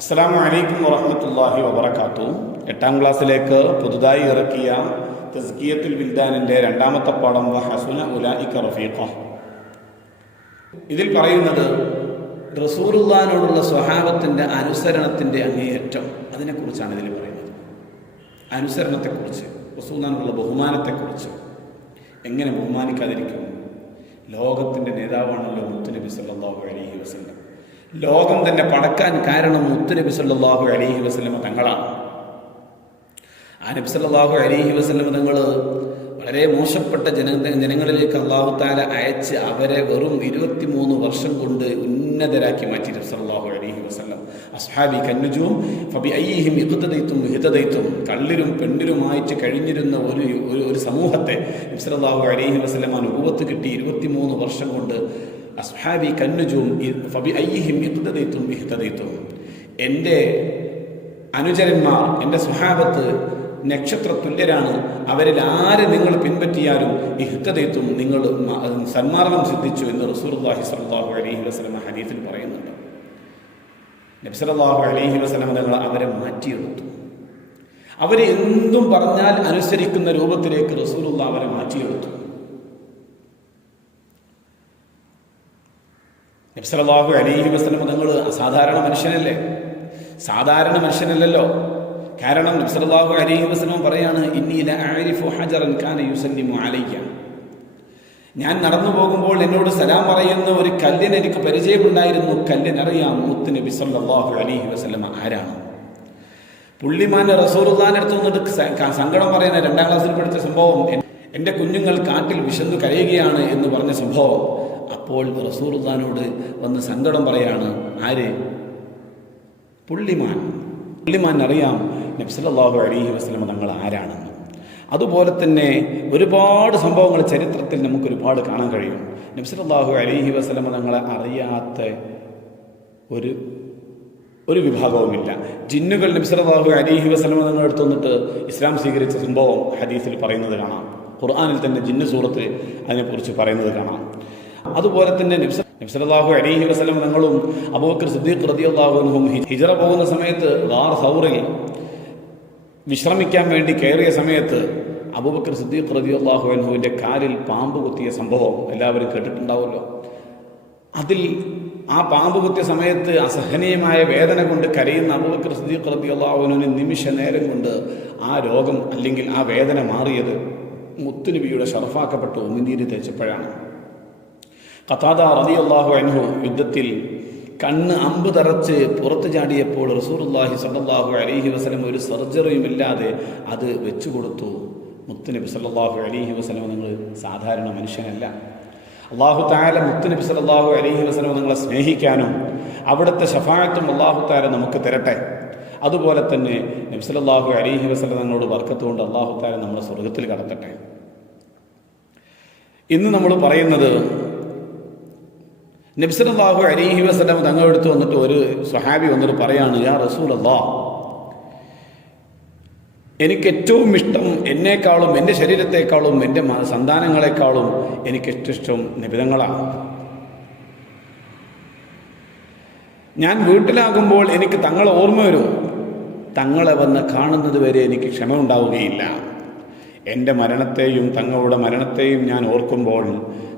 അസ്സലാമു അലൈക്കും വറഹ്മത്തുള്ളാഹി വബറകാതുഹു. 8ാം ക്ലാസ്സിലേക്ക് പുതുതായി ഇറക്കിയ തസ്കിയത്തുൽ വിൽദാനിൻ്റെ രണ്ടാമത്തെ പാഠം വഹസുന ഉലൈക റഫീഖ. ഇതിൽ പറയുന്നത് റസൂലുള്ളാഹിനോടുള്ള സ്വഹാബത്തിൻ്റെ അനുസരണത്തിൻ്റെ അങ്ങേയറ്റം, അതിനെക്കുറിച്ചാണ് ഇതിൽ പറയുന്നത്. അനുസരണത്തെക്കുറിച്ച്, റസൂലുള്ളാഹിനോടുള്ള ബഹുമാനത്തെക്കുറിച്ച്. എങ്ങനെ ബഹുമാനിക്കാതിരിക്കും? ലോകത്തിൻ്റെ നേതാവാണല്ലോ മുത്തുനബി സല്ലല്ലാഹു അലൈഹി വസല്ലം. ലോകം തന്നെ പടക്കാൻ കാരണം മുത്തുനബി സല്ലല്ലാഹു അലൈഹി വസല്ലം തങ്ങളാണ്. ആ നബി സല്ലല്ലാഹു അലൈഹി വസല്ലം തങ്ങൾ വളരെ മോശപ്പെട്ട ജനങ്ങളിലേക്ക് അല്ലാഹു തആല അയച്ച് അവരെ വെറും 23 വർഷം കൊണ്ട് ഉന്നതരാക്കി മാറ്റി. നബി സല്ലല്ലാഹു അലൈഹി വസല്ലം അസ്ഹാബി കന്നുജൂം ഫബിഅയ്യിഹിം ഇഖ്തദൈതും ഇഹ്തദൈതും, കള്ളിലും പെണ്ണിലുമായിട്ട് കഴിഞ്ഞിരുന്ന ഒരു സമൂഹത്തെ നബി സല്ലല്ലാഹു അലൈഹി വസല്ലം നുബുവത്ത് കിട്ടി 23 വർഷം കൊണ്ട്. അസ്ഹാബി കന്നുജൂം ഫബിഅയ്യിഹിം ഇഖ്തദൈതും ഇഹ്തദൈതും, എൻ്റെ അനുചരന്മാർ, എൻ്റെ സ്വഹാബത്ത് നക്ഷത്ര തുല്യരാണ്. അവരിൽ ആരെ നിങ്ങൾ പിൻപറ്റിയാലും ഇഹ്തദൈതും, നിങ്ങൾ സന്മാർഗം സിദ്ധിച്ചു എന്ന് റസൂലുള്ളാഹി സ്വല്ലല്ലാഹു അലൈഹി വസല്ലം ഹദീസിൽ പറയുന്നുണ്ട്. നബി സല്ലല്ലാഹു അലൈഹി വസല്ലം തങ്ങൾ അവരെ മാറ്റിയെടുത്തു. അവർ എന്തും പറഞ്ഞാൽ അനുസരിക്കുന്ന രൂപത്തിലേക്ക് റസൂലുള്ളാഹി അവരെ മാറ്റിയെടുത്തു. നബി സല്ലല്ലാഹു അലൈഹി വസല്ലം തങ്ങൾ സാധാരണ മനുഷ്യനല്ലേ? സാധാരണ മനുഷ്യനല്ലല്ലോ. കാരണം നബി സല്ലല്ലാഹു അലൈഹി വസല്ലം പറയാണ്, ഇന്നി ലഅരിഫു ഹജറൻ കാന യുസല്ലിമു അലയ്യ, ഞാൻ നടന്നു പോകുമ്പോൾ എന്നോട് സലാം പറയുന്ന ഒരു കല്ലിന് എനിക്ക് പരിചയമുണ്ടായിരുന്നു. കല്ലിനറിയാം മുത്ത് നബി സല്ലല്ലാഹു അലൈഹി വസല്ലം ആരാണ്. പുള്ളിമാന്റെ റസൂലുള്ളാഹിന്റെ അടുത്ത് വന്നിട്ട് സങ്കടം പറയുന്ന 2ാം ക്ലാസ്സിൽ പഠിച്ച സംഭവം, എൻ്റെ കുഞ്ഞുങ്ങൾ കാട്ടിൽ വിശന്നു കരയുകയാണ് എന്ന് പറഞ്ഞ സംഭവം. അപ്പോൾ റസൂലുള്ളാഹിനോട് വന്ന് സങ്കടം പറയാണ് ആര്? പുള്ളിമാൻ അറിയാം നബി സല്ലല്ലാഹു അലൈഹി വസല്ലം തങ്ങൾ ആരാണെന്ന്. അതുപോലെ തന്നെ ഒരുപാട് സംഭവങ്ങൾ ചരിത്രത്തിൽ നമുക്ക് ഒരുപാട് കാണാൻ കഴിയും. നബി സല്ലല്ലാഹു അലൈഹി വസല്ലം തങ്ങളെ അറിയാത്ത ഒരു വിഭാഗവുമില്ല. ജിന്നുകൾ നബി സല്ലല്ലാഹു അലൈഹി വസല്ലം തങ്ങൾ എടുത്തു വന്നിട്ട് ഇസ്ലാം സ്വീകരിച്ച സംഭവം ഹദീസിൽ പറയുന്നത് കാണാം. ഖുർആനിൽ തന്നെ ജിന്ന് സൂറത്ത് അതിനെക്കുറിച്ച് പറയുന്നത് കാണാം. അതുപോലെ തന്നെ നബി സല്ലല്ലാഹു അലൈഹി വസല്ലം തങ്ങളും അബൂബക്കർ സിദ്ദീഖ് റളിയല്ലാഹു അൻഹും ഹിജ്റ പോകുന്ന സമയത്ത് ഗാർ സൗറിൽ വിശ്രമിക്കാൻ വേണ്ടി കയറിയ സമയത്ത് അബൂബക്കർ സിദ്ദീഖ് റളിയല്ലാഹു അൻഹുവിൻ്റെ കാലിൽ പാമ്പ് കുത്തിയ സംഭവം എല്ലാവരും കേട്ടിട്ടുണ്ടാവുമല്ലോ. അതിൽ ആ പാമ്പ് കുത്തിയ സമയത്ത് അസഹനീയമായ വേദന കൊണ്ട് കരയുന്ന അബൂബക്കർ സിദ്ദീഖ് റളിയല്ലാഹു അൻഹുവിന് നിമിഷ നേരം കൊണ്ട് ആ രോഗം അല്ലെങ്കിൽ ആ വേദന മാറിയത് മുത്തുനബിയുടെ ഷറഫാക്കപ്പെട്ട ഉമിനീര് തേച്ചപ്പോഴാണ്. ഖതാദ റളിയല്ലാഹു അൻഹു യുദ്ധത്തിൽ കണ്ണ് അമ്പ് തറച്ച് പുറത്തു ചാടിയപ്പോൾ റസൂലുള്ളാഹി സ്വല്ലല്ലാഹു അലൈഹി വസല്ലം ഒരു സർജറിയുമില്ലാതെ അത് വെച്ചു കൊടുത്തു. മുത്തുനബി സല്ലല്ലാഹു അലൈഹി വസല്ലം നിങ്ങൾ സാധാരണ മനുഷ്യനല്ല. അല്ലാഹു തആല മുത്തുനബി സല്ലല്ലാഹു അലൈഹി വസല്ലം നിങ്ങളെ സ്നേഹിക്കാനും അവിടുത്തെ ശഫാഅത്തും അല്ലാഹു തആല നമുക്ക് തരട്ടെ. അതുപോലെ തന്നെ നബി സല്ലല്ലാഹു അലൈഹി വസല്ലം നിങ്ങളോട് ബർക്കത്ത് കൊണ്ട് അല്ലാഹു തആല നമ്മളെ സ്വർഗ്ഗത്തിൽ കടത്തട്ടെ. ഇന്ന് നമ്മൾ പറയുന്നത് നബി സല്ലല്ലാഹു അലൈഹി വസല്ലം തങ്ങളെടുത്ത് വന്നിട്ട് ഒരു സ്വഹാബി വന്നിട്ട് പറയാണ്, യാ റസൂലല്ലാഹ്, എനിക്ക് ഏറ്റവും ഇഷ്ടം എന്നേക്കാളും എൻ്റെ ശരീരത്തെക്കാളും എൻ്റെ സന്താനങ്ങളെക്കാളും എനിക്കേറ്റവും നിബിധങ്ങളാണ്. ഞാൻ വീട്ടിലാകുമ്പോൾ എനിക്ക് തങ്ങളെ ഓർമ്മ വരും. തങ്ങളെ വന്ന് കാണുന്നത് വരെ എനിക്ക് ക്ഷമ ഉണ്ടാവുകയില്ല. എൻ്റെ മരണത്തെയും തങ്ങളുടെ മരണത്തെയും ഞാൻ ഓർക്കുമ്പോൾ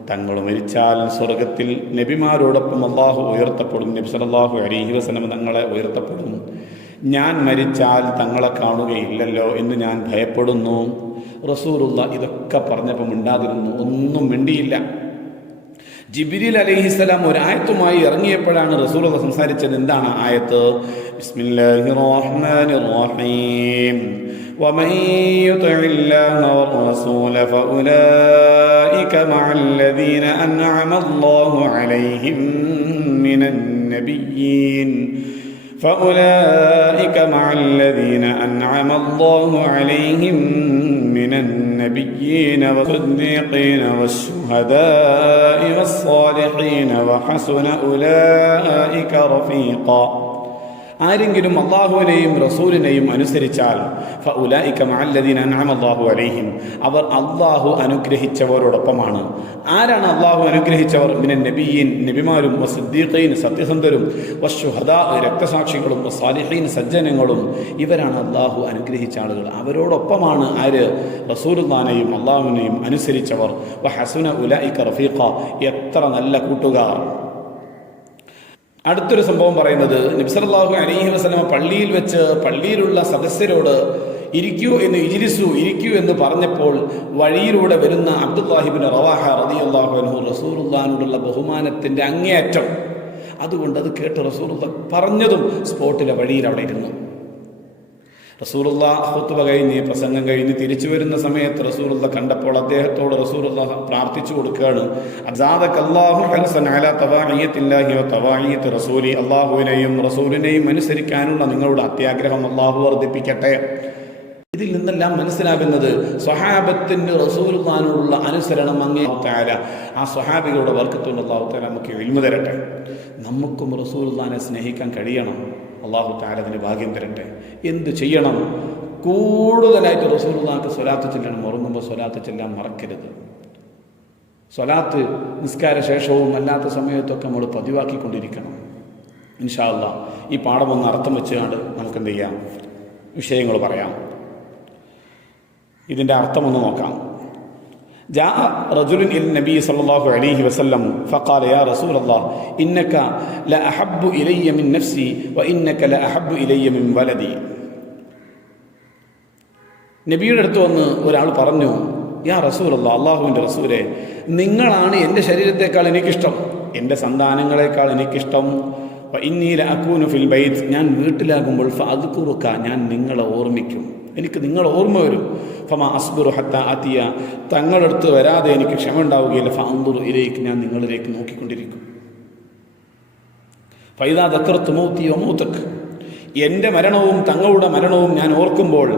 തങ്ങൾ മരിച്ചാൽ സ്വർഗത്തിൽ നബിമാരോടൊപ്പം അല്ലാഹു ഉയർത്തപ്പെടും. നബി സല്ലല്ലാഹു അലൈഹി വസല്ലം തങ്ങളെ ഉയർത്തപ്പെടും. ഞാൻ മരിച്ചാൽ തങ്ങളെ കാണുകയില്ലല്ലോ എന്ന് ഞാൻ ഭയപ്പെടുന്നു. റസൂലുള്ളാഹി ഇതൊക്കെ പറഞ്ഞപ്പോൾ മിണ്ടാതിരുന്നു, ഒന്നും മിണ്ടിയില്ല. ജിബ്രീൽ അലൈഹിസ്സലാം ഒരു ആയത്തുമായി ഇറങ്ങിയപ്പോഴാണ് റസൂലുള്ളാഹി സംസാരിച്ചത്. എന്താണ് ആയത്ത്? ബിസ്മില്ലാഹിർ റഹ്മാനിർ റഹീം ومن يطع الله والرسول فأولئك مع الذين أنعم الله عليهم من النبيين فأولئك مع الذين أنعم الله عليهم من النبيين والصديقين والشهداء والصالحين وحسن أولئك رفيقا. ആരെങ്കിലും അള്ളാഹുവിനെയും റസൂലിനെയും അനുസരിച്ചാൽ ഫഉലൈക മഅല്ലദീന അൻഅമ അല്ലാഹു അലൈഹിം, അവർ അള്ളാഹു അനുഗ്രഹിച്ചവരോടൊപ്പമാണ്. ആരാണ് അള്ളാഹു അനുഗ്രഹിച്ചവർ? മിനൻ നബിയ്യീൻ, നബിമാരും, വസിദ്ദീഖീൻ, സത്യസന്ധരും, വശുഹദാ, രക്തസാക്ഷികളും, വസാലിഹീൻ, സജ്ജനങ്ങളും. ഇവരാണ് അള്ളാഹു അനുഗ്രഹിച്ച ആളുകൾ. അവരോടൊപ്പമാണ് ആര്? റസൂലുള്ളാഹിനെയും അള്ളാഹുവിനെയും അനുസരിച്ചവർ. വഹസുന ഉലൈക റഫീഖ, എത്ര നല്ല കൂട്ടുകാർ. അടുത്തൊരു സംഭവം പറയുന്നത്, നബി സല്ലല്ലാഹു അലൈഹി വസല്ലമ പള്ളിയിൽ വെച്ച് പള്ളിയിലുള്ള സദസ്യരോട് ഇരിക്കൂ എന്ന് പറഞ്ഞപ്പോൾ വഴിയിലൂടെ വരുന്ന അബ്ദുല്ലാഹി ഇബ്നു റവാഹ റളിയല്ലാഹു അൻഹു റസൂലുള്ളാഹിനോടുള്ള ബഹുമാനത്തിന്റെ അങ്ങേയറ്റം. അതുകൊണ്ട് അത് കേട്ട് റസൂലുള്ളാഹി പറഞ്ഞതും സ്പോട്ടിലെ വഴിയിൽ അവിടെ ഇരുന്നു. റസൂലുള്ളാഹി ഖുത്ബ കഴിഞ്ഞ് പ്രസംഗം കഴിഞ്ഞ് തിരിച്ചു വരുന്ന സമയത്ത് റസൂലുള്ളാഹി കണ്ടപ്പോൾ അദ്ദേഹത്തോട് റസൂലുള്ളാഹി പ്രാർത്ഥിച്ചു കൊടുക്കുകയാണ്, അസാദകല്ലാഹു ഹൽസൻ അലാ തവാഇയത്തില്ലാഹി വ തവാഇയത്തി റസൂലി, അല്ലാഹുവിനെയും റസൂലിനെയും അനുസരിക്കാനുള്ള നിങ്ങളുടെ അത്യാഗ്രഹം അല്ലാഹു വർദ്ധിപ്പിക്കട്ടെ. ഇതിൽ നിന്നെല്ലാം മനസ്സിലാകുന്നത് സ്വഹാബത്തിന് റസൂലുള്ളാഹിനോടുള്ള അനുസരണം അല്ലാഹു തആല ആ സ്വഹാബികളുടെ ബർക്കത്തുകൊണ്ട് അല്ലാഹു തആല നമുക്ക് ഇൽമു തരട്ടെ. നമുക്കും റസൂലുള്ളാഹിനെ സ്നേഹിക്കാൻ കഴിയണം. അല്ലാഹു തആല അതിന് ഭാഗ്യം തരട്ടെ. എന്ത് ചെയ്യണം? കൂടുതലായിട്ട് റസൂലുള്ളാഹിക്ക് സ്വലാത്ത് ചെല്ലണം. ഉറങ്ങുമ്പോൾ സ്വലാത്ത് ചെല്ലാൻ മറക്കരുത്. സ്വലാത്ത് നിസ്കാര ശേഷവും അല്ലാത്ത സമയത്തൊക്കെ നമ്മൾ പതിവാക്കിക്കൊണ്ടിരിക്കണം. ഇൻഷാ അല്ലാഹ് ഈ പാഠമൊന്ന് അർത്ഥം വെച്ചുകൊണ്ട് നമുക്ക് എന്ത് ചെയ്യാം, വിഷയങ്ങൾ പറയാം. ഇതിൻ്റെ അർത്ഥമൊന്ന് നോക്കാം. جاء رجل إلى النبي صلى الله عليه وسلم فقال يا رسول الله إنك لأحب إلي من نفسي وإنك لأحب إلي من ولدي. നബിയുടെ അടുത്ത് വന്ന് ഒരാൾ പറഞ്ഞു, യാ റസൂലല്ലാഹ്, അള്ളാഹുവിൻ്റെ റസൂലെ, നിങ്ങളാണ് എൻ്റെ ശരീരത്തെക്കാൾ എനിക്കിഷ്ടം, എൻ്റെ സന്താനങ്ങളെക്കാൾ എനിക്കിഷ്ടം. ഇന്നി ലഅകൂനു ഫിൽ ബൈത്ത്, ഞാൻ വീട്ടിലാകുമ്പോൾ ഫഅദ്കുറുക, ഞാൻ നിങ്ങളെ ഓർമ്മിക്കും, എനിക്ക് നിങ്ങളെ ഓർമ്മ വരും. ഫമാ അസ്ബിറു ഹത്താ അതിയ, തങ്ങളടുത്ത് വരാതെ എനിക്ക് ക്ഷമ ഉണ്ടാവുകയില്ല. ഫഅൻദുറു ഇലൈക, ഞാൻ നിങ്ങളിലേക്ക് നോക്കിക്കൊണ്ടിരിക്കും. ഫൈദാ ദക്കർതു മൗതി വ മൗതക, എൻ്റെ മരണവും തങ്ങളുടെ മരണവും ഞാൻ ഓർക്കുമ്പോൾ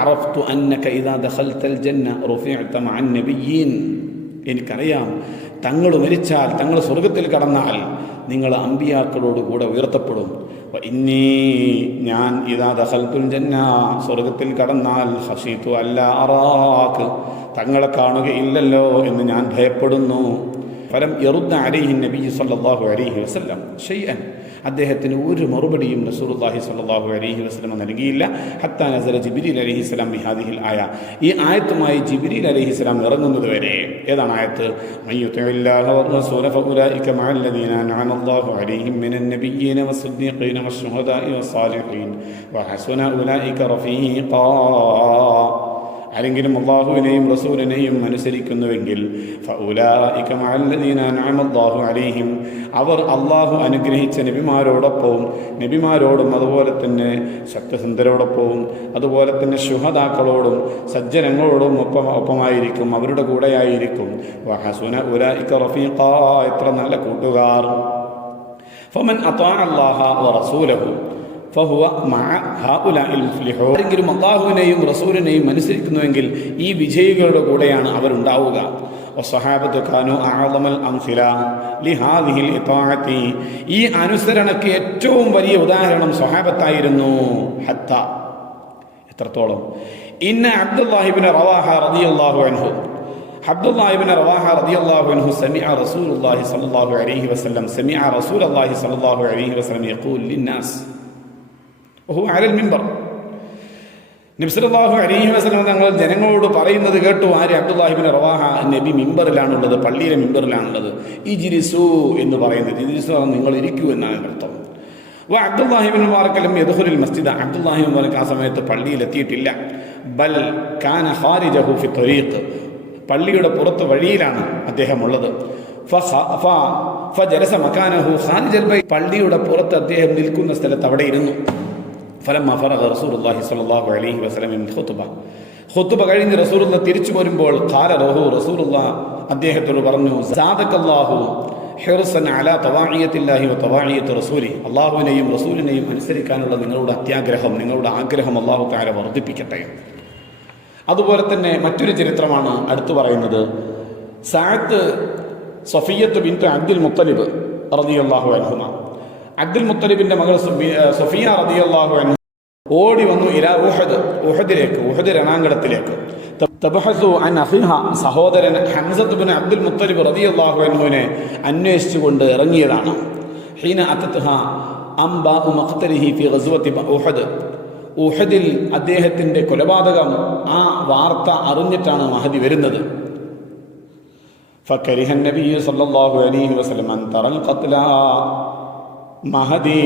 അറഫ്തു അന്നക ഇദാ ദഖൽതൽ ജന്ന റുഫിഅത മഅൻ നബിയ്യീൻ, എനിക്കറിയാം തങ്ങൾ മരിച്ചാൽ, തങ്ങൾ സ്വർഗത്തിൽ കടന്നാൽ നിങ്ങൾ അമ്പിയാക്കളോട് കൂടെ ഉയർത്തപ്പെടും. ഇന്നീ, ഞാൻ ഇദാ ദഖൽതുൽ ജന്ന, സ്വർഗത്തിൽ കടന്നാൽ ഖശീതു അല്ലാ അറാക്ക്, തങ്ങളെ കാണുകയില്ലല്ലോ എന്ന് ഞാൻ ഭയപ്പെടുന്നു. ഫലം യറുദ്ദ അലൈഹി നബി സല്ലല്ലാഹു അലൈഹി വസല്ലം ഷൈഅൻ, അദ്ദേഹത്തിന് ഒരു മറുപടിയും റസൂലുള്ളാഹി സ്വല്ലല്ലാഹു അലൈഹി വസല്ലം നൽകിയില്ല. ഹത്താ നസല ജിബ്രീൽ അലൈഹിസ്സലാം ബിഹാദിഹിൽ ആയ, ഈ ആയത്തുമായി ജിബ്രീൽ അലൈഹിസ്സലാം ഇറങ്ങുന്നത് വരെ. ഏതാണ് ആയത്ത്? മയ്യുതിഇല്ലാഹ വറസൂല ഫഉലൈക മഅല്ലദീന അൻഅമ അല്ലാഹു അലൈഹിം മിനൻ നബിയ്യീന വസ്സിദ്ദീഖീന വശുഹദാഇ വസ്സാലിഹീൻ വഹസുന ഉലൈക റഫീഖാ. ആരെങ്കിലും അള്ളാഹുവിനെയും റസൂലിനെയും അനുസരിക്കുന്നുവെങ്കിൽ ഫഉലൈക മഅല്ലദീന അൻഅമ അല്ലാഹു അലൈഹിം, അവർ അള്ളാഹു അനുഗ്രഹിച്ച നബിമാരോടൊപ്പവും, നബിമാരോടും അതുപോലെ തന്നെ സത്യസന്ധരോടൊപ്പവും അതുപോലെ തന്നെ ശുഹദാക്കളോടും സജ്ജനങ്ങളോടും ഒപ്പമായിരിക്കും, അവരുടെ കൂടെയായിരിക്കും. വഹസുന ഉലൈക റഫീഖാ, എത്ര നല്ല കൂട്ടുകാർ. ഫമൻ അതാഅ അല്ലാഹ വറസൂലഹു ഫഹുവ മഅ ഹഉലാഇൽ മുഫ്ലിഹൂൻ, ആരെങ്കിലും അല്ലാഹുവിനെയും റസൂലിനെയും അനുസരിക്കുന്നുവെങ്കിൽ ഈ വിജയികളുടെ കൂടെയാണ് അവരുണ്ടാവുക. വസ്സഹാബത്തു കാനൂ അഅ്ളമൽ അംസില ലിഹാദിഹിൽ ഇതാഅത്തി, ഈ അനുസരണക്ക് ഏറ്റവും വലിയ ഉദാഹരണം സ്വഹാബത്തായിരുന്നു. ഹത്ത, എത്രത്തോളം? ഇന്ന അബ്ദുല്ലാഹി ഇബ്നു റവാഹ റളിയല്ലാഹു അൻഹു, അബ്ദുല്ലാഹി ഇബ്നു റവാഹ റളിയല്ലാഹു അൻഹു സമിഅ റസൂലുള്ളാഹി സ്വല്ലല്ലാഹു അലൈഹി വസല്ലം സമിഅ റസൂലുള്ളാഹി സ്വല്ലല്ലാഹു അലൈഹി വസല്ലം യഖൂൽ ലിന്നാസ് വഹുവ അലൽ മിമ്പർ, നബി സല്ലല്ലാഹു അലൈഹി വസല്ലം തങ്ങൾ ജനങ്ങളോട് പറയുന്നത് കേട്ടു. ആര്? അബ്ദുല്ലാഹി ഇബ്നു റവാഹ. നബി മിമ്പറിലാണുള്ളത്, പള്ളിയിലെ മിമ്പറിലാണുള്ളത്. ഇജ്ലിസു എന്ന് പറയുന്നത്, ഇജ്ലിസു നിങ്ങൾ ഇരിക്കൂ എന്നാണ് അർത്ഥം. വ അബ്ദുല്ലാഹി ഇബ്നു മുബാറക് ലം യദ്ഖുലുൽ മസ്ജിദ, അബ്ദുല്ലാഹി ഇബ്നു മുബാറക് ആ സമയത്ത് പള്ളിയിൽ എത്തിയിട്ടില്ല. ബൽ കാന ഖാരിജഹു ഫി ത്വരീഖ്, പള്ളിയുടെ പുറത്ത് വഴിയിലാണ് അദ്ദേഹം ഉള്ളത്. ഫജലസ മകാനഹു ഖാരിജൽ ബൈത്ത്, പള്ളിയുടെ പുറത്ത് അദ്ദേഹം നിൽക്കുന്ന സ്ഥലത്ത് അവിടെ ഇരുന്നു. ഫലമ്മ ഫറഗ റസൂലുള്ളാഹി സ്വല്ലല്ലാഹു അലൈഹി വസല്ലം മിൻ ഖുത്ബ കഴിഞ്ഞ് റസൂലുള്ളാഹി തിരിച്ചു വരുമ്പോൾ ഖാല ലഹു, റസൂലുള്ളാഹി അദ്ദേഹത്തോട് പറഞ്ഞു, സാദഖല്ലാഹു ഹിർസൻ അലാ തവാഇയത്തില്ലാഹി വ തവാഇയത്തി റസൂലി, അല്ലാഹുവിനെയും റസൂലിനെയും അനുസരിക്കാനുള്ള നിങ്ങളുടെ അത്യാഗ്രഹം, നിങ്ങളുടെ ആഗ്രഹം അല്ലാഹു തആല വർദ്ധിപ്പിക്കട്ടെ. അതുപോലെ തന്നെ മറ്റൊരു ചരിത്രമാണ് അടുത്തു പറയുന്നത്. സഅദ് സഫിയ്യത്ത് ബിൻത് അബ്ദുൽ മുത്തലിബ് റളിയല്ലാഹു അൻഹുമ, അബ്ദുൽ മുത്തലിബിന്റെ മകൾ സഫിയ റളിയല്ലാഹു അൻഹ ഓടി വന്നു ഇലാ ഉഹദിലേക്ക് രണാങ്കണത്തിലേക്ക്. തബഹസു അൻ അഖിഹ, സഹോദരൻ ഹംസത്ത് ബിൻ അബ്ദുൽ മുത്തലിബ് റളിയല്ലാഹു അൻഹുവിനെ അന്വേഷിച്ചുകൊണ്ട് ഇറങ്ങിയതാണ്. ഹീന അത്തത്ഹ അംബാഉ മഖ്തലിഹി ഫി ഗസ്വതി ഉഹദ്, ഉഹദിൽ അദ്ദേഹത്തിന്റെ കൊലപാതകം ആ വാർത്ത അറിഞ്ഞിട്ടാണ് മഹദി വരുന്നത്. ഫകരിഹ നബിയ്യു സല്ലല്ലാഹു അലൈഹി വസല്ലം അൻ തറൽ ഖത്ല, മഹദി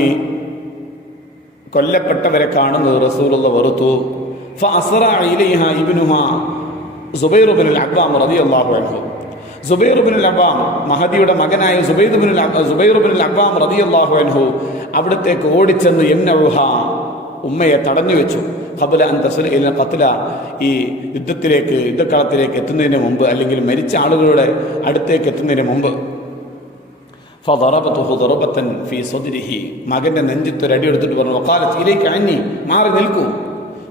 കൊല്ലപ്പെട്ടവരെ കാണുന്നത് റസൂലുള്ളാഹി വെറുത്തു. ഫഅസ്റ ഇലൈഹ ഇബ്നുഹാ സുബൈർ ഇബ്നുൽ അവ്വാം റളിയല്ലാഹു അൻഹു, സുബൈർ ഇബ്നുൽ അവ്വാം, മഹദിയുടെ മകനായ സുബൈർ ഇബ്നുൽ അവ്വാം റളിയല്ലാഹു അൻഹു അവിടത്തേക്ക് ഓടിച്ചെന്ന് യംനഉഹ, ഉമ്മയെ തടഞ്ഞു വെച്ചു. ഖബല അൻ തസ്ല ഇല ഖത്ല, ഈ യുദ്ധക്കളത്തിലേക്ക് എത്തുന്നതിന് മുമ്പ്, അല്ലെങ്കിൽ മരിച്ച ആളുകളുടെ അടുത്തേക്ക് എത്തുന്നതിന് മുമ്പ്. ഫദറബതുഹു ദറബതൻ ഫീ സദ്രിഹി, മകന്റെ നെഞ്ചത്ത് അടി എടുത്തിട്ട് പറഞ്ഞു, വഖാലത് ഇലൈക അന്നി, മാറി നിൽക്കൂ.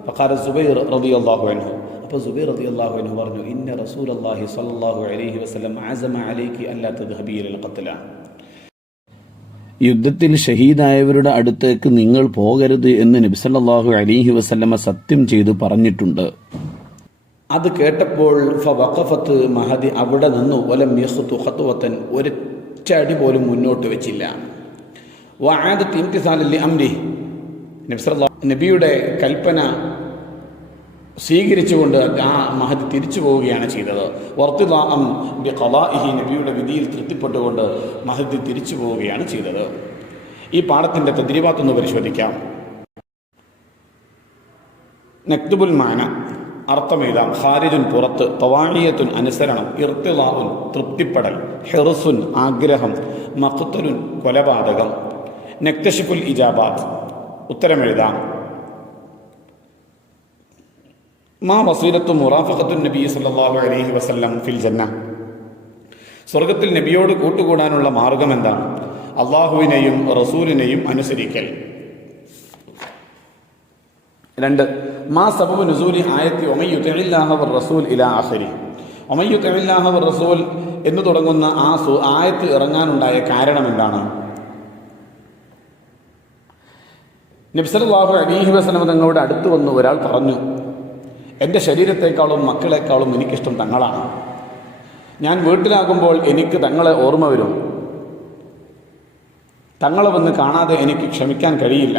ഫഖാല സുബൈർ റളിയല്ലാഹു അൻഹു, അപ്പോൾ സുബൈർ റളിയല്ലാഹു അൻഹു പറഞ്ഞു, ഇന്ന റസൂലല്ലാഹി സ്വല്ലല്ലാഹു അലൈഹി വസല്ലം അസമ അലൈകി അല്ലാ തദ്ഹബി ഇലൽ ഖത്ല, യുദ്ധത്തിൽ ഷഹീദായവരുടെ അടുത്തേക്ക് നിങ്ങൾ പോകരുത് എന്ന് നബി സല്ലല്ലാഹു അലൈഹി വസല്ലമ സത്യം ചെയ്തു പറഞ്ഞിട്ടുണ്ട്. അത് കേട്ടപ്പോൾ ഫവഖഫത്ത്, മഹദി അവിടെ നിന്നു. വലം യഖ്തു ഖത്വതൻ, ഒരൊറ്റ അടി പോലും മുന്നോട്ട് വെച്ചില്ല. വഅദത് ഇംതിസാലൻ ലിഅംരി, നബിയുടെ കൽപ്പന സ്വീകരിച്ചുകൊണ്ട് ആ മഹദി തിരിച്ചു പോവുകയാണ് ചെയ്തത്. വർത്തിദാഅൻ ബിഖളാഇഹി, നബിയുടെ വിധിയിൽ തൃപ്തിപ്പെട്ടുകൊണ്ട് മഹദി തിരിച്ചു പോവുകയാണ് ചെയ്തത്. ഈ പാഠത്തിന്റെ തദ്രീബാത്തൊന്ന് പരിശോധിക്കാം. നക്തുബുൽ മാന, അർത്ഥമെഴുതാം. ഖാരിജുൻ, പുറത്ത്. തവാഇയത്തുൻ, അനുസരണം. ഇർത്തിദാഉൻ, തൃപ്തിപ്പെടൽ. ഹിർസുൻ, ആഗ്രഹം. മഖ്തുലുൻ, കൊലപാതകം. നക്തശിഫുൽ ഇജാബാത്ത്, ഉത്തരമെഴുതാം. മാ വസീലത്തു മുറാഫഖത്തുൻ നബി സല്ലല്ലാഹു അലൈഹി വസല്ലം ഫിൽ ജന്ന, സ്വർഗത്തിൽ നബിയോട് കൂട്ടുകൂടാനുള്ള മാർഗം എന്താണ്? അള്ളാഹുവിനെയും റസൂലിനെയും അനുസരിക്കൽ. 2. മാ സബബു നുസൂലി ആയത്തി വമൻ യുതിഇല്ലാഹ വറസൂൽ ഇലാ ആഖിരി, വമൻ യുതിഇല്ലാഹ വറസൂൽ എന്ന് തുടങ്ങുന്ന ആ ആയത്ത് ഇറങ്ങാനുണ്ടായ കാരണം എന്താണ്? നബി സല്ലല്ലാഹു അലൈഹി വസല്ലം തങ്ങളുടെ അടുത്ത് വന്ന് ഒരാൾ പറഞ്ഞു, എൻ്റെ ശരീരത്തെക്കാളും മക്കളെക്കാളും എനിക്കിഷ്ടം തങ്ങളാണ്. ഞാൻ വീട്ടിലാകുമ്പോൾ എനിക്ക് തങ്ങളെ ഓർമ്മ വരും. തങ്ങളെ വന്ന് കാണാതെ എനിക്ക് ക്ഷമിക്കാൻ കഴിയില്ല.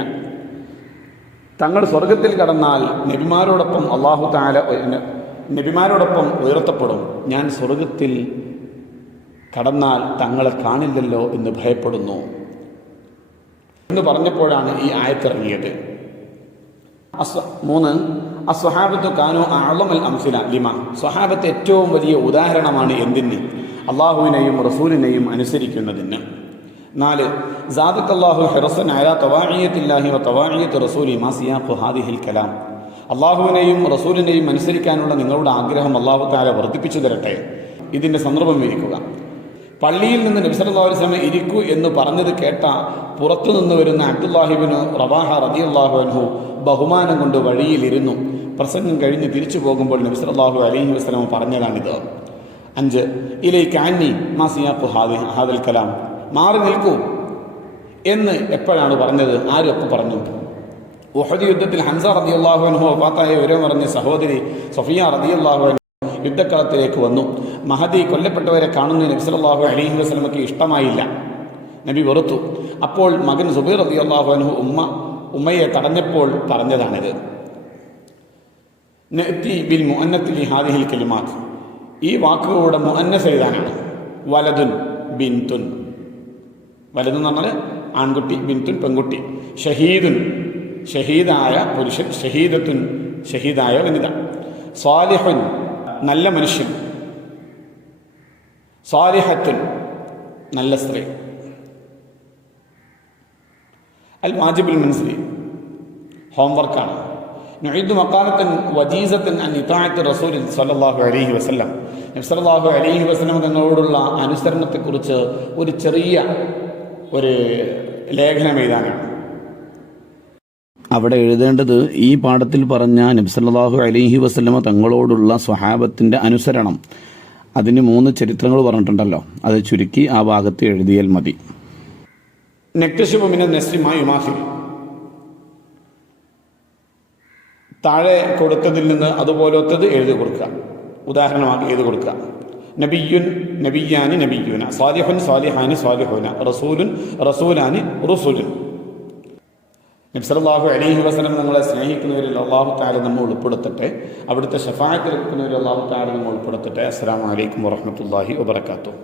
തങ്ങൾ സ്വർഗത്തിൽ കടന്നാൽ നബിമാരോടൊപ്പം അല്ലാഹു തആല നബിമാരോടൊപ്പം ഉയർത്തപ്പെടും. ഞാൻ സ്വർഗത്തിൽ കടന്നാൽ തങ്ങളെ കാണില്ലല്ലോ എന്ന് ഭയപ്പെടുന്നു എന്ന് പറഞ്ഞപ്പോഴാണ് ഈ ആയത്തിറങ്ങിയത്. 3. അസ്വഹാബത്തു കാനു അഅ്ളമൽ അംസില ലിമ, സ്വഹാബത്ത് ഏറ്റവും വലിയ ഉദാഹരണമാണ് എന്തിന്? അള്ളാഹുവിനെയും റസൂലിനെയും അനുസരിക്കുന്നതിന്. 4. സാദക്കല്ലാഹു ഹിർസൻ അലാ തവാഇയത്തില്ലാഹി വ തവാഇയത്തി റസൂലി മാ സിയാഖു ഹാദിഹിൽ കലാം, അള്ളാഹുവിനെയും റസൂലിനെയും അനുസരിക്കാനുള്ള നിങ്ങളുടെ ആഗ്രഹം അല്ലാഹു തആല വർദ്ധിപ്പിച്ചു തരട്ടെ. ഇതിൻ്റെ സന്ദർഭം ഇരിക്കുക. പള്ളിയിൽ നിന്ന് നബി സല്ലല്ലാഹു അലൈഹി വസല്ലം ഇരിക്കൂ എന്ന് പറഞ്ഞത് കേട്ട പുറത്തുനിന്ന് വരുന്ന അബ്ദുല്ലാഹി ഇബ്നു റവാഹ റളിയല്ലാഹു അൻഹു ബഹുമാനം കൊണ്ട് വഴിയിലിരുന്നു. പ്രസംഗം കഴിഞ്ഞ് തിരിച്ചു പോകുമ്പോൾ നബി സല്ലല്ലാഹു അലൈഹി വസല്ലം പറഞ്ഞതാണിത്. 5. ഇലൈക അന്നി മാ സിയാഖു ഹാദിൽ കലാം, മാറി നിൽക്കൂ എന്ന് എപ്പോഴാണ് പറഞ്ഞത്? ആരും എപ്പോൾ പറഞ്ഞു? ഉഹദ് യുദ്ധത്തിൽ ഹംസ റളിയല്ലാഹു അൻഹു വഫാത്തായ വിവരം പറഞ്ഞ സഹോദരി സഫിയ റളിയല്ലാഹു അൻഹ യുദ്ധക്കളത്തിലേക്ക് വന്നു. മഹദി കൊല്ലപ്പെട്ടവരെ കാണുന്ന നബി സല്ലല്ലാഹു അലൈഹി വസല്ലമക്ക് ഇഷ്ടമായില്ല. നബി വെറുത്തു. അപ്പോൾ മകൻ സുബൈർ റളിയല്ലാഹു അൻഹു ഉമ്മയെ തടഞ്ഞപ്പോൾ പറഞ്ഞതാണിത്. നഅതി ബിൽ മുഅന്നത്തി ലി ഹാദിഹിൽ കലിമാത്ത്, ഈ വാക്കുകളുടെ മുഅന്നസ് എഴുതാനാണ്. വലതുൻ ബിൻതുൻ, വലത് എന്ന് പറഞ്ഞാൽ ആൺകുട്ടി, ബിൻതുൻ പെൺകുട്ടി. ഷഹീദുൻ, ഷഹീദായ പുരുഷൻ. ഷഹീദത്തുൻ, ഷഹീദായ വനിത. സാലിഹുൻ, നല്ല മനുഷ്യൻ. സാലിഹത്തുൻ, നല്ല സ്ത്രീ. അൽ വാജിബുൽ മൻസിലി, ഹോംവർക്കാണ്. നുഈദു മഖാലത്തൻ വജീസത്തൻ അൻ ഇതാഅത്തി റസൂൽ സ്വല്ലല്ലാഹു അലൈഹി വസല്ലം, നബി സല്ലല്ലാഹു അലൈഹി വസല്ലം തങ്ങളോടുള്ള അനുസരണത്തെക്കുറിച്ച് ഒരു ചെറിയ ഒരു ലേഖനം എഴുതാനാണ്. അവിടെ എഴുതേണ്ടത് ഈ പാഠത്തിൽ പറഞ്ഞ നബി സല്ലല്ലാഹു അലൈഹി വസല്ലമ തങ്ങളോടുള്ള സ്വഹാബത്തിന്റെ അനുസരണം. അതിന് 3 ചരിത്രങ്ങൾ പറഞ്ഞിട്ടുണ്ടല്ലോ, അത് ചുരുക്കി ആ ഭാഗത്ത് എഴുതിയാൽ മതി. നക്തശിബു മിന നസ്രിമാ യുമാഹിൽ, താഴെ കൊടുത്തതിൽ നിന്ന് അതുപോലത്തത് എഴുതി കൊടുക്കുക, ഉദാഹരണമാക്കി എഴുതി കൊടുക്കുക. നബിയുൻ നബിയാനി നബിയുന, സാലിഹുൻ സാലിഹാനി സാലിഹുന, റസൂലുൻ റസൂലാനി റുസുലുൻ. നബി സല്ലല്ലാഹു അലൈഹി വസല്ലം നമ്മളെ സ്നേഹിക്കുന്നവരിൽ അല്ലാഹു തആല നമ്മെ ഉൾപ്പെടുത്തട്ടെ. അവിടുത്തെ ശഫാഅത്ത് ലഭിക്കുന്നവരിൽ അല്ലാഹു തആല നമ്മെ ഉൾപ്പെടുത്തട്ടെ. അസ്സലാമു അലൈക്കും വറഹ്മത്തുള്ളാഹി വബറകാതുഹു.